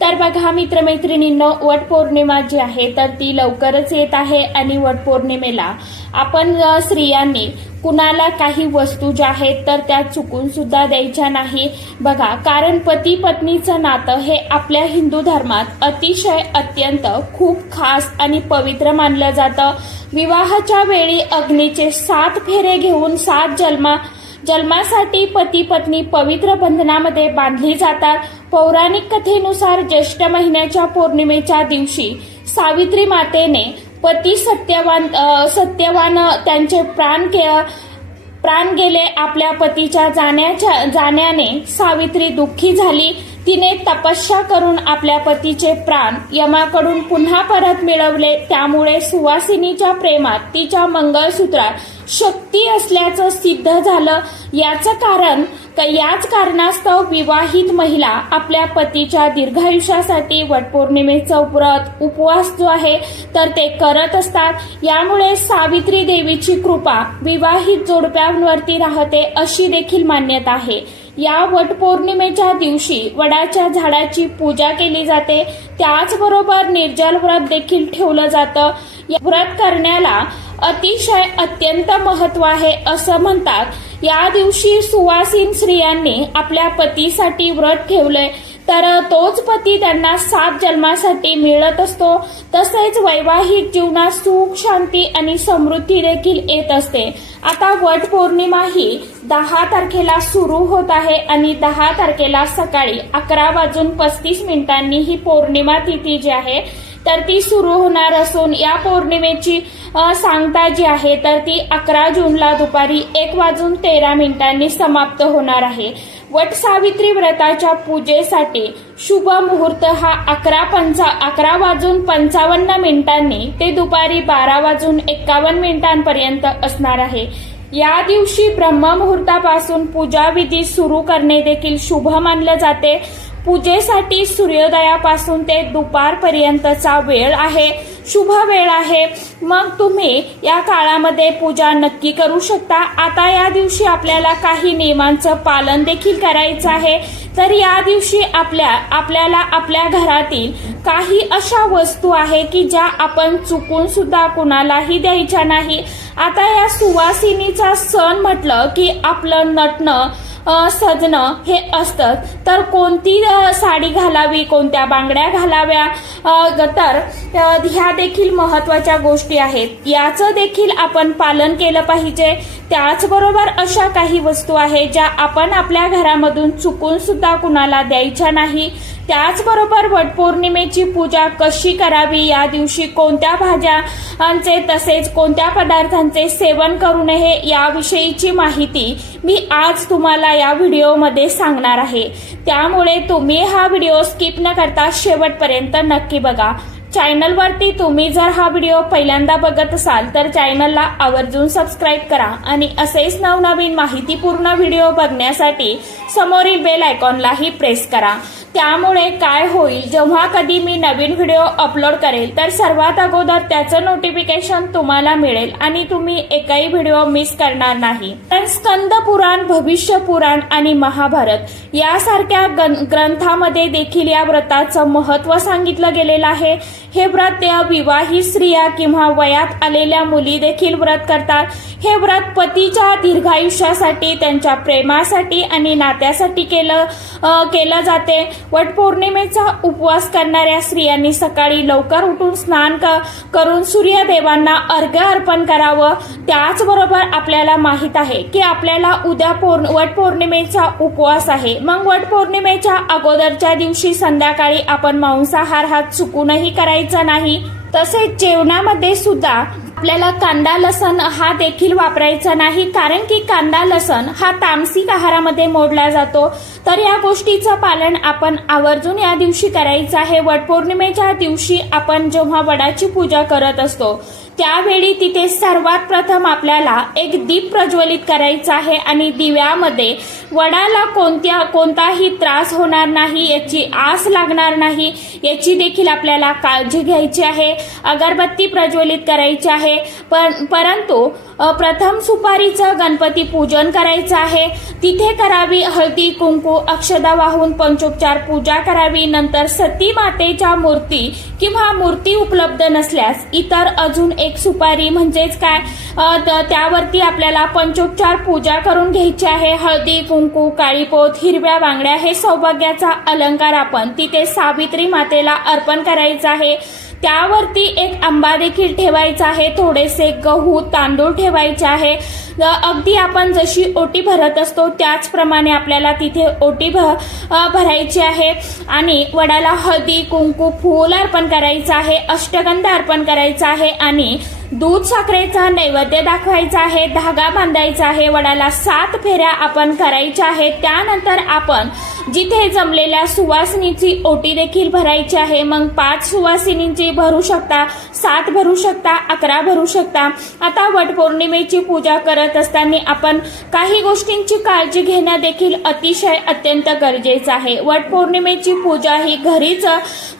तर बघा मित्रमैत्रिणींनो वटपौर्णिमा जी आहे तर ती लवकरच येत आहे. आणि वटपौर्णिमेला आपण स्त्रियांनी कुणाला काही वस्तू ज्या आहेत तर त्या चुकून सुद्धा द्यायच्या नाही. बघा कारण पती पत्नीचं नातं हे आपल्या हिंदू धर्मात अतिशय अत्यंत खूप खास आणि पवित्र मानलं जातं. विवाहाच्या वेळी अग्नीचे सात फेरे घेऊन सात जन्मा जन्मासाठी पती पत्नी पवित्र बंधनामध्ये बांधली जातात. पौराणिक कथेनुसार ज्येष्ठ महिन्याच्या पौर्णिमेच्या दिवशी सावित्री मातेने पती सत्यवान सत्यवान त्यांचे प्राण के प्राण गेले आपल्या पतीच्या जाण्याच्या जाण्याने सावित्री दुःखी झाली. तिने तपस्या करून आपल्या पतीचे प्राण यमाकडून पुन्हा परत मिळवले. त्यामुळे सुवासिनीच्या प्रेमात तिच्या मंगळसूत्रात शक्ती असल्याचं सिद्ध झालं. याचं कारण याच कारणास्तव विवाहित महिला आपल्या पतीच्या दीर्घायुष्यासाठी वटपौर्णिमेचं व्रत उपवास जो आहे तर ते करत असतात. यामुळे सावित्री देवीची कृपा विवाहित जोडप्यांवरती राहते अशी देखील मान्यता आहे. या वटपौर्णिमेच्या दिवशी वडाच्या झाडाची पूजा केली जाते. त्याचबरोबर निर्जल व्रत देखील ठेवलं जातं. या व्रत करण्याला अतिशय अत्यंत महत्त्व आहे असं म्हणतात. या दिवशी सुवासीन स्त्रियांनी आपल्या पतीसाठी व्रत ठेवलंय. तर तोच पती त्यांना सात जन्मासाठी मिळत असतो. तसेच वैवाहिक जीवनात सुख शांती आणि समृद्धी देखील येत असते. आता वट पौर्णिमा ही दहा तारखेला सुरू होत आहे आणि दहा तारखेला सकाळी अकरा वाजून पस्तीस मिनिटांनी ही पौर्णिमा तिथी जी आहे तर ती सुरू होणार असून या पौर्णिमेची सांगता जी आहे तर ती अकरा जूनला दुपारी एक वाजून तेरा मिनिटांनी समाप्त होणार आहे. वटसावित्री व्रताच्या पूजेसाठी शुभ मुहूर्त हा अकरा पंचा अकरा वाजून पंचावन्न मिनिटांनी ते दुपारी बारा वाजून एक्कावन्न मिनिटांपर्यंत असणार आहे. या दिवशी ब्रह्ममुहूर्तापासून पूजाविधी सुरू करणे देखील शुभ मानलं जाते. पूजेसाठी सूर्योदयापासून ते दुपारपर्यंतचा वेळ आहे. शुभ वेळ आहे. मग तुम्ही या काळामध्ये पूजा नक्की करू शकता. आता या दिवशी आपल्याला काही नियमांचं पालन देखील करायचं आहे. तर या दिवशी आपल्या आपल्याला आपल्या घरातील काही अशा वस्तू आहे की ज्या आपण चुकून सुद्धा कुणालाही द्यायच्या नाही. आता या सुवासिनीचा सण म्हटलं की आपलं नटणं सजणं हे असतं तर कोणती साडी घालावी कोणत्या बांगड्या घालाव्या ग- तर ह्या देखील महत्त्वाच्या गोष्टी आहेत. याचं देखील आपण पालन केलं पाहिजे. त्याचबरोबर अशा काही वस्तू आहेत ज्या आपण आपल्या घरामधून चुकून सुद्धा कुणाला द्यायच्या नाही. त्याचबरोबर वटपौर्णिमेची पूजा कशी करावी? या दिवशी कोणत्या भाज्यांचे तसेच कोणत्या पदार्थांचे सेवन करू नये याविषयीची माहिती मी आज तुम्हाला या व्हिडिओमध्ये सांगणार आहे. त्यामुळे तुम्ही हा व्हिडिओ स्किप न करता शेवटपर्यंत नक्की बघा. चॅनलवरती तुम्ही जर हा व्हिडिओ पहिल्यांदा बघत असाल तर चॅनलला आवर्जून सबस्क्राईब करा आणि असेच नवनवीन माहितीपूर्ण व्हिडिओ बघण्यासाठी समोरील बेल आयकॉनलाही प्रेस करा. त्यामुळे काय होईल जेव्हा कधी मी नवीन व्हिडिओ अपलोड करेल तर सर्वात अगोदर त्याचं नोटिफिकेशन तुम्हाला मिळेल आणि तुम्ही एकही व्हिडिओ मिस करणार नाही. तर स्कंद पुराण भविष्य पुराण आणि महाभारत यासारख्या ग्रंथामध्ये देखील या व्रताचं महत्त्व सांगितलं गेलेलं आहे. हे व्रत त्या विवाहित स्त्रिया किंवा वयात आलेल्या मुली देखील व्रत करतात. हे व्रत पतीच्या दीर्घायुष्यासाठी त्यांच्या प्रेमासाठी आणि नात्यासाठी केलं केलं जाते. वटपौर्णिमेचा उपवास करणाऱ्या स्त्रियांनी सकाळी लवकर उठून स्नान क- करून सूर्यदेवांना अर्घ्य अर्पण करावं. त्याचबरोबर आपल्याला माहीत आहे की आपल्याला उद्या पौर्ण वटपौर्णिमेचा उपवास आहे. मग वटपौर्णिमेच्या अगोदरच्या दिवशी संध्याकाळी आपण मांसाहार हा चुकूनही करायचा नाही. तसेच जेवणामध्ये सुद्धा आपल्याला कांदा लसण हा देखील वापरायचा नाही. कारण की कांदा लसण हा तामसिक आहारामध्ये मोडला जातो. तर या गोष्टीचं पालन आपण आवर्जून या दिवशी करायचं आहे. वटपौर्णिमेच्या दिवशी आपण जेव्हा वडाची पूजा करत असतो त्यावेळी तिथे सर्वात प्रथम आपल्याला एक दीप प्रज्वलित करायचा आहे आणि दिव्यामध्ये वडाला कोणत्या कोणताही त्रास होणार नाही याची आस लागणार नाही याची देखील आपल्याला काळजी घ्यायची आहे अगरबत्ती प्रज्वलित करायची आहे. पण परंतु प्रथम सुपारीचं गणपती पूजन करायचं आहे. तिथे करावी हळदी कुंकू अक्षदा वाहून पंचोपचार पूजा करावी. नंतर सती मातेच्या मूर्ती किंवा मूर्ती उपलब्ध नसल्यास इतर अजून एक सुपारी म्हणजेच काय? त्यावरती आपल्याला पंचोपचार पूजा करून घ्यायची आहे. हळदी कुंकू काळीपोत हिरव्या बांगड्या हे सौभाग्याचा अलंकार आपण तिथे सावित्री मातेला अर्पण करायचं आहे. त्यावरती एक आंबा देखील ठेवायचा आहे. थोडेसे गहू तांदूळ ठेवायचे आहे. अगदी आपण जशी ओटी भरत असतो त्याचप्रमाणे आपल्याला तिथे ओटी भ भरायची आहे. आणि वडाला हळदी कुंकू फूल अर्पण करायचं आहे. अष्टगंध अर्पण करायचं आहे. आणि दूध साखरेचा नैवेद्य दाखवायचा आहे. धागा बांधायचा आहे. वडाला सात फेऱ्या आपण करायच्या आहेत. त्यानंतर आपण जिथे जमलेल्या सुवासिनीची ओटी देखील भरायची आहे. मग पाच सुवासिनींची भरू शकता सात भरू शकता अकरा भरू शकता. आता वटपौर्णिमेची पूजा करत असताना आपण काही गोष्टींची काळजी घेणं देखील अतिशय अत्यंत गरजेचं आहे. वटपौर्णिमेची पूजा ही घरीच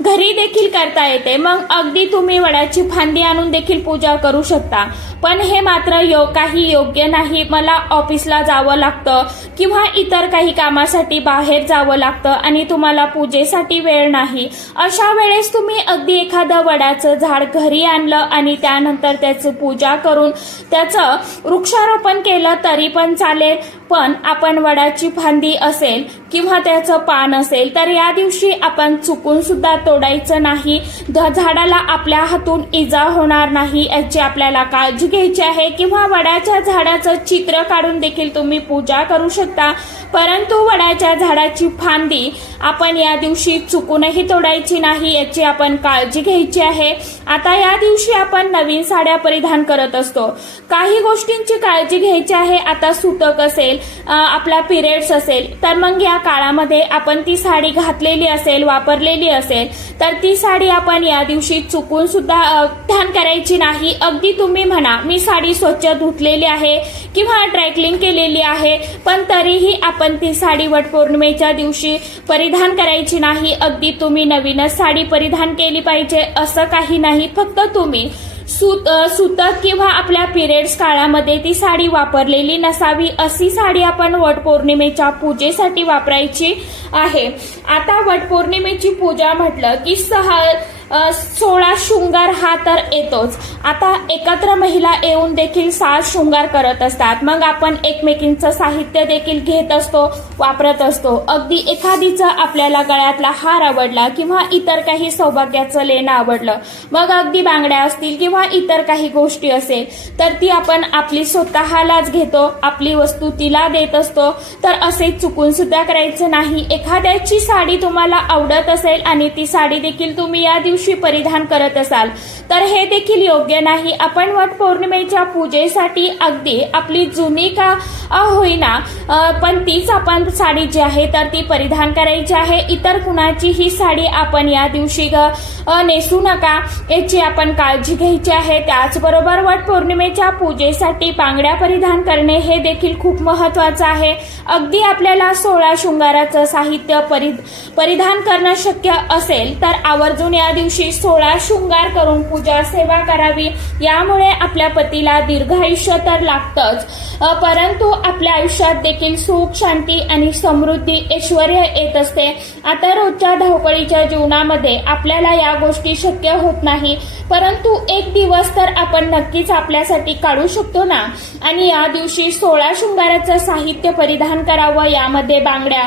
घरी देखील करता येते. मग अगदी तुम्ही वडाची फांदी आणून देखील पूजा करू शकता. पण हे मात्र यो काही योग्य नाही. मला ऑफिसला जावं लागतं किंवा इतर काही कामासाठी बाहेर जावं लागतं आणि तुम्हाला पूजेसाठी वेळ नाही. अशा वेळेस तुम्ही अगदी एखादं वडाचं झाड घरी आणलं आणि त्यानंतर त्याचं पूजा करून त्याचं वृक्षारोपण केलं तरी पण चालेल पण आपण वडाची फांदी असेल किंवा त्याचं पान असेल तर या दिवशी आपण चुकून सुद्धा तोडायचं नाही. ध- झाडाला आपल्या हातून इजा होणार नाही याची आपल्याला काळजी घ्यायची आहे. किंवा वडाच्या झाडाचं चित्र काढून देखील तुम्ही पूजा करू शकता. परंतु वडाच्या झाडाची फांदी आपण या दिवशी चुकूनही तोडायची नाही याची आपण काळजी घ्यायची आहे. आता या दिवशी आपण नवीन साड्या परिधान करत असतो. काही गोष्टींची काळजी घ्यायची आहे आता सुतक असेल आपला पिरियड्स असेल तर मग या काळामध्ये आपण ती साडी घातलेली असेल वापरलेली असेल तर ती साडी आपण या दिवशी चुकून सुद्धा ध्यान करायची नाही. अगदी तुम्ही म्हणा मी साडी स्वच्छ धुतलेली आहे किंवा ड्रायक्लिंग केलेली आहे पण तरीही आपण ती साडी वटपौर्णिमेच्या दिवशी परिधान करायची नाही. अगदी तुम्ही नवीनच साडी परिधान केली पाहिजे असं काही नाही. फक्त तुम्ही सूत सुतक किंवा आपल्या पिरियड्स काळामध्ये ती साडी वापरलेली नसावी अशी साडी आपण वटपौर्णिमेच्या पूजेसाठी वापरायची आहे. आता वटपौर्णिमेची पूजा म्हटलं की सहा सोळा शृंगार हा तर येतोच. आता एकत्र महिला येऊन देखील सात शृंगार करत असतात. मग आपण एकमेकींचं साहित्य देखील घेत असतो वापरत असतो. अगदी एखादीचं आपल्याला गळ्यातला हार आवडला किंवा इतर काही सौभाग्याचं लेणं आवडलं मग अगदी बांगड्या असतील किंवा इतर काही गोष्टी असेल तर ती आपण आपली स्वतःलाच घेतो आपली वस्तू तिला देत असतो. तर असे चुकून सुद्धा करायचं नाही. एखाद्याची साडी तुम्हाला आवडत असेल आणि ती साडी देखील तुम्ही या दिवशी परिधान करत असाल. तर हे देखील योग्य नाही. आपण वट पौर्णिमेच्या पूजेसाठी अगदी आपली जुनी का होईना पण तीच आपण साडी जी आहे तर ती परिधान करायची आहे. इतर कुणाची ही साडी आपण या दिवशी नेसू नका याची आपण काळजी घ्यायची आहे. त्याचबरोबर वट पौर्णिमेच्या पूजेसाठी बांगड्या परिधान करणे हे देखील खूप महत्वाचं आहे. अगदी आपल्याला सोळा शृंगाराचं साहित्य परि परिधान करणं शक्य असेल तर आवर्जून या दिवशी दिवशी सोळा शृंगार करून पूजा सेवा करावी. यामुळे आपल्या पतीला दीर्घायुष्य तर लागतंच. परंतु आपल्या आयुष्यात देखील सुख शांती आणि समृद्धी ऐश्वर येत असते. आता रोजच्या धावपळीच्या जीवनामध्ये आपल्याला या गोष्टी शक्य होत नाही. परंतु एक दिवस तर आपण नक्कीच आपल्यासाठी काढू शकतो ना? आणि या दिवशी सोळा शृंगाराचं साहित्य परिधान करावं यामध्ये बांगड्या.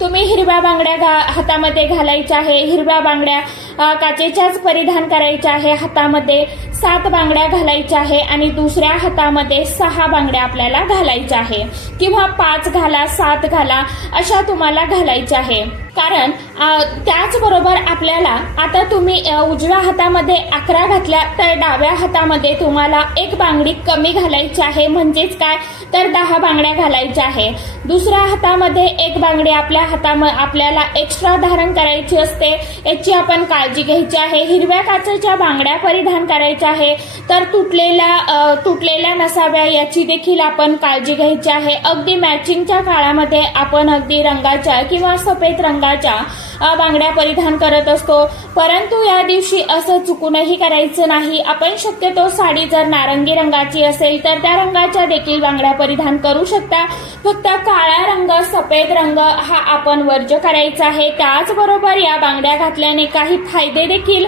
तुम्ही हिरव्या बांगड्या घा हातामध्ये घालायच्या आहे. हिरव्या बांगड्या काचेच्याच परिधान करायच्या आहे. हातामध्ये सात बांगड्या घालायच्या आहे आणि दुसऱ्या हातामध्ये सहा बांगड्या आपल्याला घालायच्या आहे. किंवा पाच घाला सात घाला अशा तुम्हाला घालायच्या आहे. कारण त्याचबरोबर आपल्याला आता तुम्ही उजव्या हातामध्ये अकरा घातल्या तर डाव्या हातामध्ये तुम्हाला एक बांगडी कमी घालायची आहे. म्हणजेच काय? तर दहा बांगड्या घालायच्या आहे. दुसऱ्या हातामध्ये एक बांगडी आपल्या हाताम आपल्याला एक्स्ट्रा धारण करायची असते. याची आपण काळजी घ्यायची आहे. हिरव्या काचेच्या बांगड्या परिधान करायच्या आहे. तर तुटलेल्या तुटलेल्या नसाव्या याची देखील आपण काळजी घ्यायची आहे. अगदी मॅचिंगच्या काळामध्ये आपण अगदी रंगाच्या किंवा सफेद रंग रंगाच्या अ, बांगड्या परिधान करत असतो. परंतु या दिवशी असं चुकूनही करायचं नाही. आपण शक्यतो साडी जर नारंगी रंगाची असेल तर त्या रंगाच्या देखील बांगड्या परिधान करू शकता. फक्त काळा रंग सफेद रंग हा आपण वर्ज करायचा आहे. त्याचबरोबर या बांगड्या घातल्याने काही फायदे देखील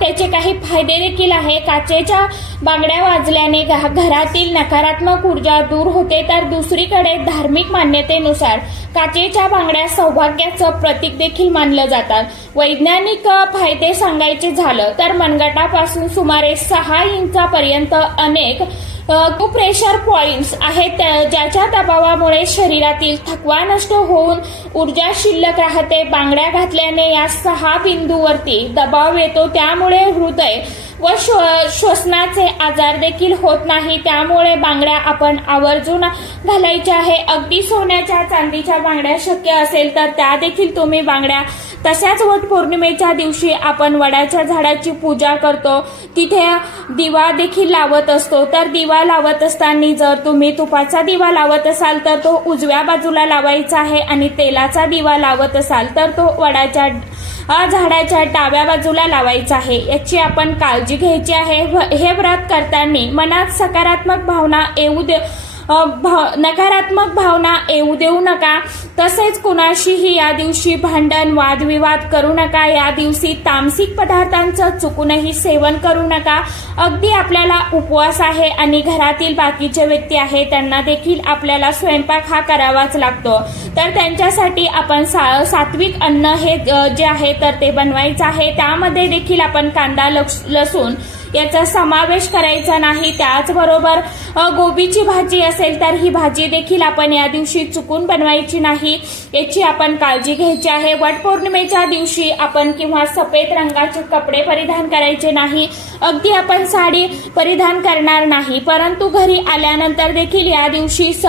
त्याचे काही फायदे देखील आहे. काचेच्या बांगड्या वाजल्याने घ- घरातील नकारात्मक ऊर्जा दूर होते तर दुसरीकडे धार्मिक मान्यतेनुसार काचेच्या बांगड्या सौभाग्याचं प्रतीक देखील देखील मानलं जातात. वैज्ञानिक फायदे सांगायचे झालं तर मनगटापासून सुमारे सहा इंचापर्यंत अनेक प्रेशर पॉइंट्स आहेत त्या- ज्याच्या दबावामुळे शरीरातील थकवा नष्ट होऊन ऊर्जा शिल्लक राहते. बांगड्या घातल्याने या सहा बिंदूवरती दबाव येतो. त्यामुळे हृदय व श्व- श्वसनाचे आजार देखील होत नाही. त्यामुळे बांगड्या आपण आवर्जून घालायच्या आहे. अगदी सोन्याच्या चांदीच्या बांगड्या शक्य असेल तर त्या देखील तुम्ही बांगड्या तशाच वट पौर्णिमेच्या दिवशी आपण वडाच्या झाडाची पूजा करतो. तिथे दिवा देखील लावत असतो. तर दिवा लावत असताना जर तुम्ही तुपाचा दिवा लावत असाल तर तो उजव्या बाजूला लावायचा आहे आणि तेलाचा दिवा लावत असाल तर तो वडाच्या झाडाच्या डाव्या बाजूला लावायचं आहे. याची आपण काळजी घ्यायची आहे. व- हे व्रत करताना मनात सकारात्मक भावना येऊ दे भा- नकारात्मक भावना येऊ देऊ नका. तसेच कुणाशीही या दिवशी भांडण वादविवाद करू नका. या दिवशी तामसिक पदार्थांचं चुकूनही सेवन करू नका. अगदी आपल्याला उपवास आहे आणि घरातील बाकीचे व्यक्ती आहे त्यांना देखील आपल्याला स्वयंपाक हा करावाच लागतो. तर त्यांच्यासाठी आपण सा सात्विक अन्न हे जे आहे तर ते बनवायचं आहे. त्यामध्ये देखील आपण कांदा लक्ष लसूण याचा समावेश करायचा नाही. त्याचबरोबर गोबीची भाजी असेल तर ही भाजी देखील आपण या दिवशी चुकून बनवायची नाही. याची आपण काळजी घ्यायची आहे. वटपौर्णिमेच्या दिवशी आपण किंवा सफेद रंगाचे कपडे परिधान करायचे नाही. अगदी आपण साडी परिधान करणार नाही. परंतु घरी आल्यानंतर देखील या दिवशी स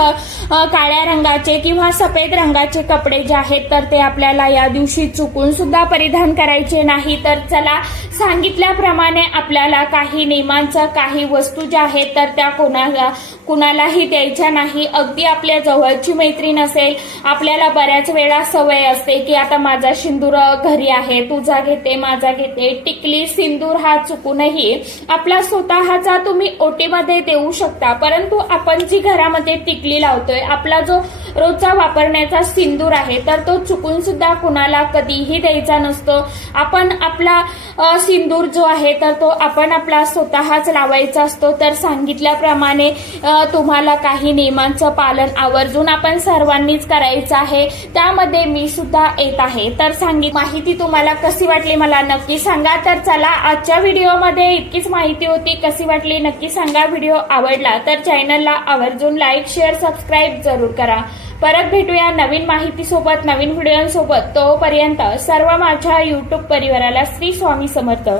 काळ्या रंगाचे किंवा सफेद रंगाचे कपडे जे आहेत तर ते आपल्याला या दिवशी चुकून सुद्धा परिधान करायचे नाही. तर चला सांगितल्याप्रमाणे आपल्याला काही नियमांचं काही वस्तू ज्या आहेत तर त्या कोणाला कुणालाही द्यायच्या नाही. अगदी आपल्या जवळची मैत्रीण असेल आपल्याला बऱ्याच वेळा सवय असते की आता माझा सिंदूर घरी आहे तुझा घेते माझा घेते. टिकली सिंदूर हा चुकूनही आपला स्वतःचा तुम्ही ओटीमध्ये देऊ शकता. परंतु आपण जी घरामध्ये टिकली लावतोय आपला जो रोजचा वापरण्याचा सिंदूर आहे तर तो चुकून सुद्धा कुणाला कधीही द्यायचा नसतो. आपण आपला सिंदूर जो आहे तर तो आपण आपला स्वतःच लावायचा असतो. तर सांगितल्याप्रमाणे तुम्हाला काही नियमांचं पालन आवर्जून आपण सर्वांनीच करायचं आहे. त्यामध्ये मी सुद्धा येत आहे. तर सांगित माहिती तुम्हाला कशी वाटली मला नक्की सांगा. तर चला आजच्या व्हिडिओमध्ये इतकीच माहिती होती. कशी वाटली नक्की सांगा. व्हिडिओ आवडला तर चॅनलला आवर्जून लाईक शेअर सबस्क्राईब जरूर करा. परत भेटूया नवीन माहितीसोबत नवीन व्हिडिओसोबत. तोपर्यंत सर्व माझ्या युट्यूब परिवाराला श्री स्वामी समर्थ.